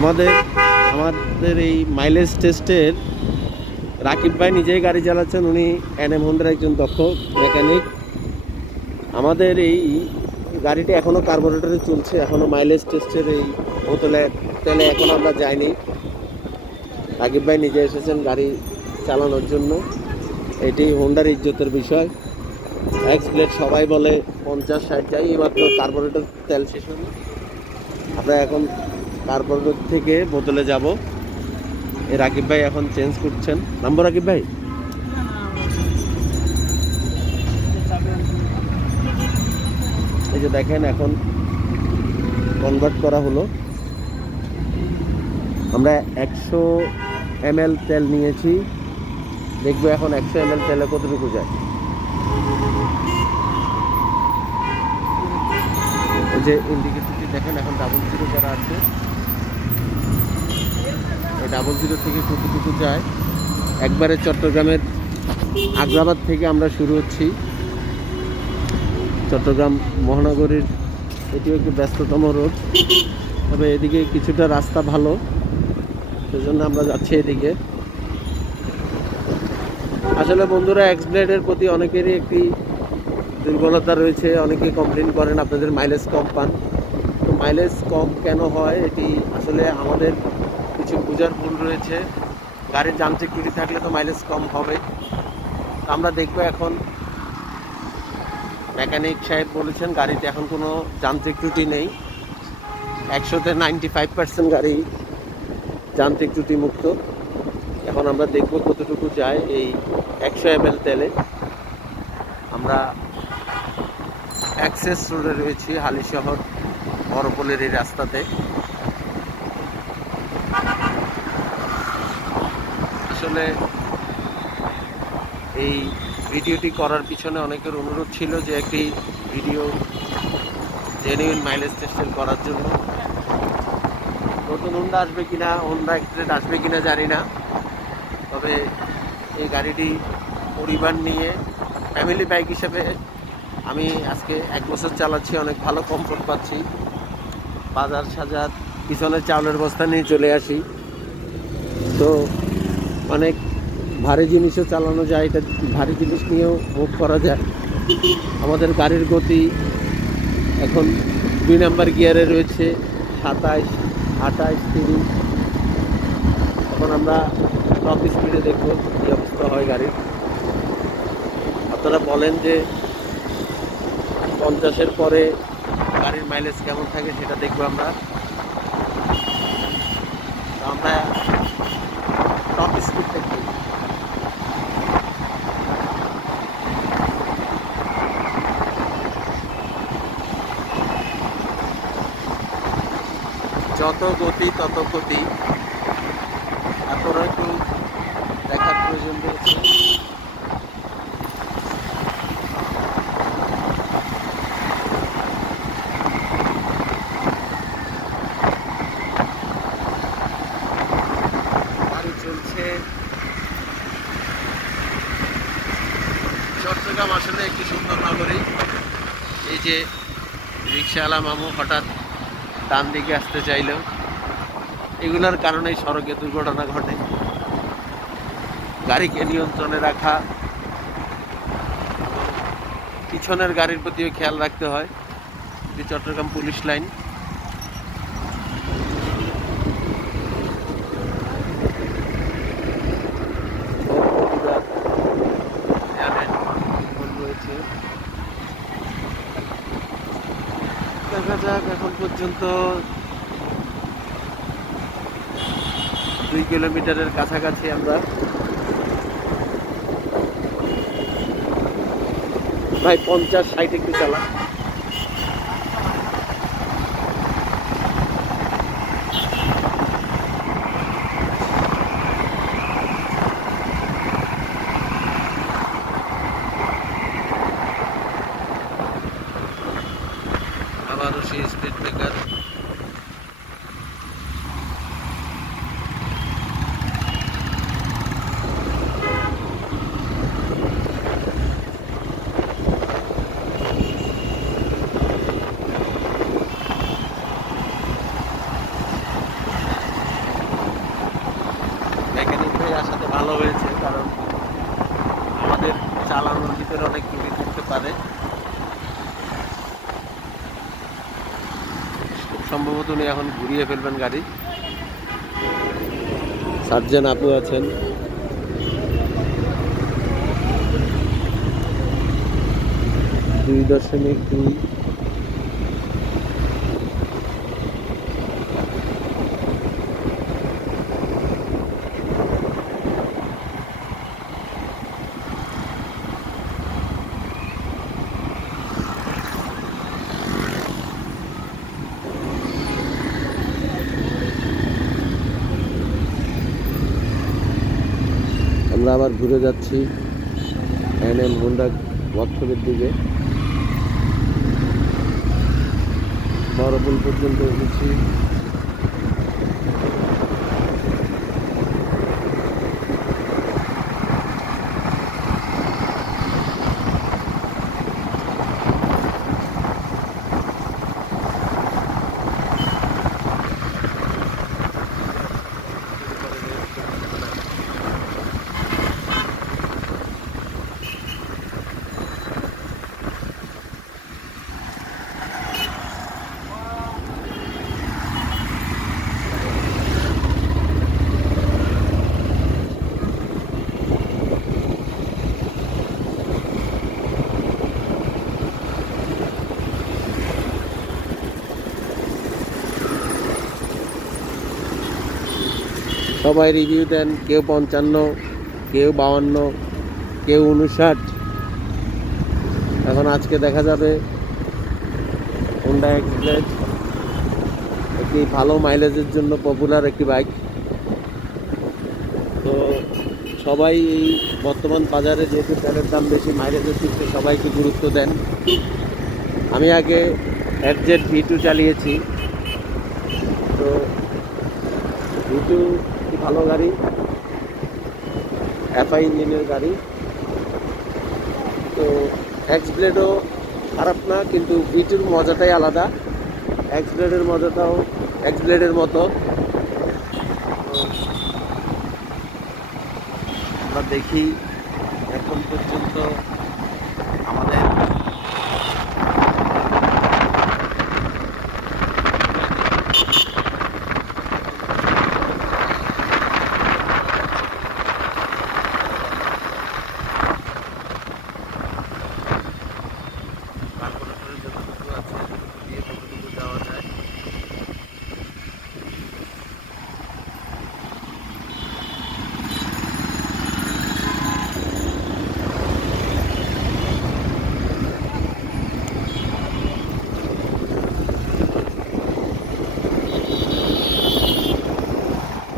আমাদের আমাদের এই মাইলেজ টেস্টের রাকিব ভাই নিজেই গাড়ি চালাচ্ছেন, উনি এনএম হোন্ডার একজন দক্ষ মেকানিক। আমাদের এই গাড়িটি এখনও কার্বোরেটরে চলছে, এখনও মাইলেজ টেস্টের এই বোতলে তেলে এখনও আমরা যাইনি। রাকিব ভাই নিজে এসেছেন গাড়ি চালানোর জন্য। এটি হোন্ডার ইজ্জতের বিষয়। এক্স ব্লেড সবাই বলে 50-60 যাই, এইমাত্র কার্বোরেটর তেল শেষ হলো। আমরা এখন কার্বোরেটর থেকে বোতলে যাব। এই রাকিব ভাই এখন চেঞ্জ করছেন। নাম্বার রাকিব ভাই, এই যে দেখেন এখন কনভার্ট করা হলো। আমরা 100 ml তেল নিয়েছি, দেখবো এখন 100 ml তেলে কতটুকু যায়। এই যে ইন্ডিকেটরটি দেখেন এখন 00 করা আছে, এই 00 থেকে কতটুকু যায়। একবারে চট্টগ্রামের আগ্রাবাদ থেকে আমরা শুরু হচ্ছি। চট্টগ্রাম মহানগরীর এটিও একটু ব্যস্ততম রোড, তবে এদিকে কিছুটা রাস্তা ভালো, সেজন্য আমরা যাচ্ছি এদিকে। আসলে বন্ধুরা, এক্স ব্লেডের প্রতি অনেকেরই একটি দুর্বলতা রয়েছে। অনেকে কমপ্লেন করেন আপনাদের মাইলেজ কম পান। তো মাইলেজ কম কেন হয়, এটি আসলে আমাদের কিছু বোঝার ভুল রয়েছে। গাড়ির যান্ত্রিক ত্রুটি থাকলে তো মাইলেজ কম হবে। আমরা দেখবো এখন। মেকানিক সাহেব বলেছেন গাড়িতে এখন কোনো যান্ত্রিক ত্রুটি নেই। 100-তে 95% গাড়ি যান্ত্রিক ত্রুটি মুক্ত। এখন আমরা দেখব কতটুকু যায় এই 100 ml তেলে। আমরা অ্যাক্সেস রোডে রয়েছি, হালিশহর বড়পোলের এই রাস্তাতে। আসলে এই ভিডিওটি করার পিছনে অনেকের অনুরোধ ছিল যে একটি ভিডিও জেনুইন মাইলেজ টেস্টের করার জন্য। নতুন হোন্ডা আসবে কিনা, হোন্ডা এক্সপ্লেড আসবে কিনা জানি না, তবে এই গাড়িটি পরিবার নিয়ে ফ্যামিলি বাইক হিসেবে আমি আজকে 1 বছর চালাচ্ছি, অনেক ভালো কমফোর্ট পাচ্ছি। বাজার সাজার পিছনে চাউলের বস্তা নিয়ে চলে আসি, তো অনেক ভারী জিনিসও চালানো যায়, এটা ভারী জিনিস নিয়েও মুভ করা যায়। আমাদের গাড়ির গতি এখন 2 নাম্বার গিয়ারে রয়েছে, 27, 28, 30। এখন আমরা টপ স্পিডে দেখবো কী অবস্থা হয় গাড়ির। আপনারা বলেন যে 50-এর পরে গাড়ির মাইলেজ কেমন থাকে, সেটা দেখবো আমরা। আমরা টপ স্পিড দেখবো। যত গতি তত ক্ষতি, আপনারা একটু দেখার প্রয়োজন রয়েছে। গাড়ি চলছে। চট্টগ্রাম আসলে একটি সুন্দর নগরী। এই যে রিক্সাওয়ালা মামু হঠাৎ ডান দিকে আসতে চাইল, এগুলোর কারণেই সড়কে দুর্ঘটনা ঘটে। গাড়িকে নিয়ন্ত্রণে রাখা, পিছনের গাড়ির প্রতিও খেয়াল রাখতে হয়। এটি চট্টগ্রাম পুলিশ লাইন। দেখা যাক, এখন পর্যন্ত 2 কিলোমিটারের কাছাকাছি আমরা। ভাই 50-60 একটু চালা। আবারও সেই স্পিড ব্রেকার। গাড়ি আসাতে ভালো হয়েছে, কারণ আমাদের চালানোর ভিতরে অনেক ত্রুটি থাকতে পারে। খুব সম্ভবত উনি এখন ঘুরিয়ে ফেলবেন গাড়ি। সার্জেন আপু আছেন। দুই দশমিক দুই। আমরা আবার ঘুরে যাচ্ছি NM হোন্ডা ওয়ার্কশপের দিকে। বড়পুল পর্যন্ত এসেছি। সবাই রিভিউ দেন, কেউ 55, কেউ 52, কেউ 59। এখন আজকে দেখা যাবে হোন্ডা এক্সব্লেড একটি ভালো মাইলেজের জন্য পপুলার একটি বাইক। তো সবাই এই বর্তমান বাজারে যেহেতু তেলের দাম বেশি, মাইলেজের ক্ষেত্রে সবাই একটু গুরুত্ব দেন। আমি আগে FZ V2 চালিয়েছি। তো V2 ভালো গাড়ি, FI ইঞ্জিনের গাড়ি। তো এক্সব্লেডও খারাপ না, কিন্তু V2-র মজাটাই আলাদা। এক্সব্লেডের মজাটাও এক্সব্লেডের মতো। আমরা দেখি এখন পর্যন্ত আমাদের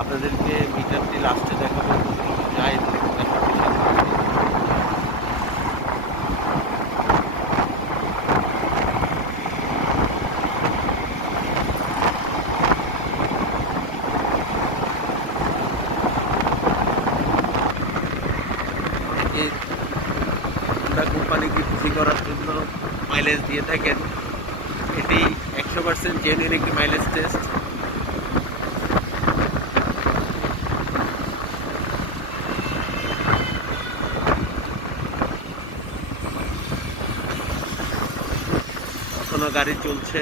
আপনাদেরকে মিটারটি লাস্টে দেখাবো, যাই হোন্ডা কোম্পানিকে খুশি করার জন্য মাইলেজ দিয়ে থাকেন। এটি 100% জেনুইন একটি মাইলেজ টেস্ট। এখনো গাড়ি চলছে।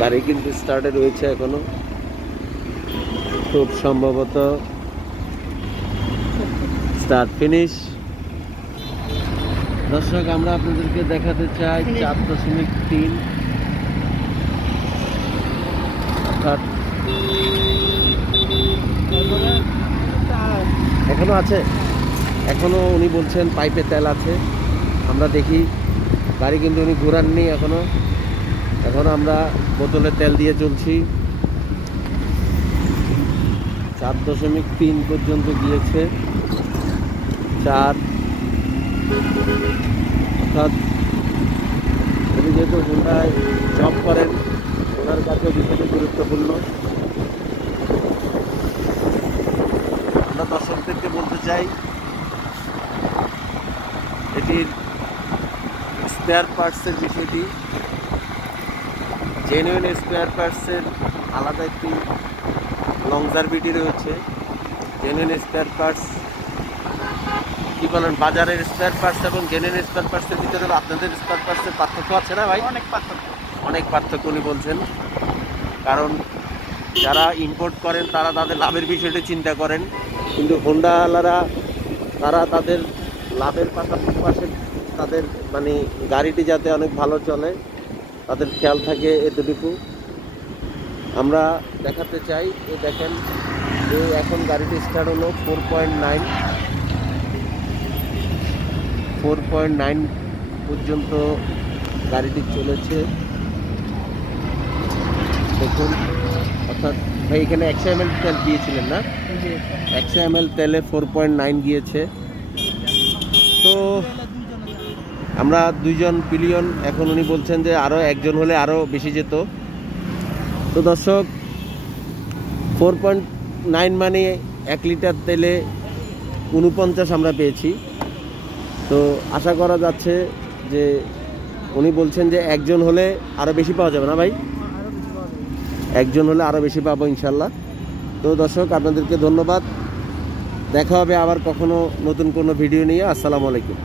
গাড়ি কিন্তু স্টার্টে রয়েছে এখনো, খুব সম্ভবত স্টার্ট ফিনিশ। দর্শক, আমরা আপনাদেরকে দেখাতে চাই 4.3, অর্থাৎ এখনো আছে, এখনো উনি বলছেন পাইপে তেল আছে। আমরা দেখি, গাড়ি কিন্তু উনি ঘোরাননি এখনো। এখন আমরা বোতলে তেল দিয়ে চলছি। 4.3 পর্যন্ত গিয়েছে। 4, অর্থাৎ উনি যেহেতু হোন্ডায় জব করেন, ওনার কাছে বিষয়টি গুরুত্বপূর্ণ। যাই এটির স্পেয়ার পার্টসের বিষয়টি। জেনুইন স্পেয়ার পার্টসের আলাদা একটি লংজারভিটি রয়েছে। জেনুইন স্পেয়ার পার্টস কি বলেন, বাজারের স্পেয়ার পার্টস এবং জেনুইন স্পেয়ার পার্টসের ভিতরে আপনাদের স্পেয়ার পার্টসের পার্থক্য আছে না ভাই? অনেক পার্থক্য উনি বলছেন। কারণ যারা ইম্পোর্ট করেন তারা তাদের লাভের বিষয়টি চিন্তা করেন, কিন্তু হোন্ডাওয়ালারা তারা তাদের লাভের পাশাপাশি তাদের মানে গাড়িটি যাতে অনেক ভালো চলে তাদের খেয়াল থাকে, এতটুকু আমরা দেখাতে চাই। এই দেখেন, এই এখন গাড়িটি স্টার্ট হলো 4.9 পর্যন্ত গাড়িটি চলেছে। দেখুন, অর্থাৎ ভাই এখানে 100 ml তেল দিয়েছিলেন না? 100 ml তেলে 4.9 গিয়েছে। তো আমরা দুইজন পিলিয়ন, এখন উনি বলছেন যে আরও একজন হলে আরও বেশি যেত। তো দর্শক, 4.9 মানে 1 লিটার তেলে 49 আমরা পেয়েছি। তো আশা করা যাচ্ছে যে উনি বলছেন যে একজন হলে আরও বেশি পাওয়া যাবে না ভাই? একজন হলে আরও বেশি পাবো ইনশাল্লাহ। তো দর্শক, আপনাদেরকে ধন্যবাদ। দেখা হবে আবার কখনো নতুন কোনো ভিডিও নিয়ে। আসসালামু আলাইকুম।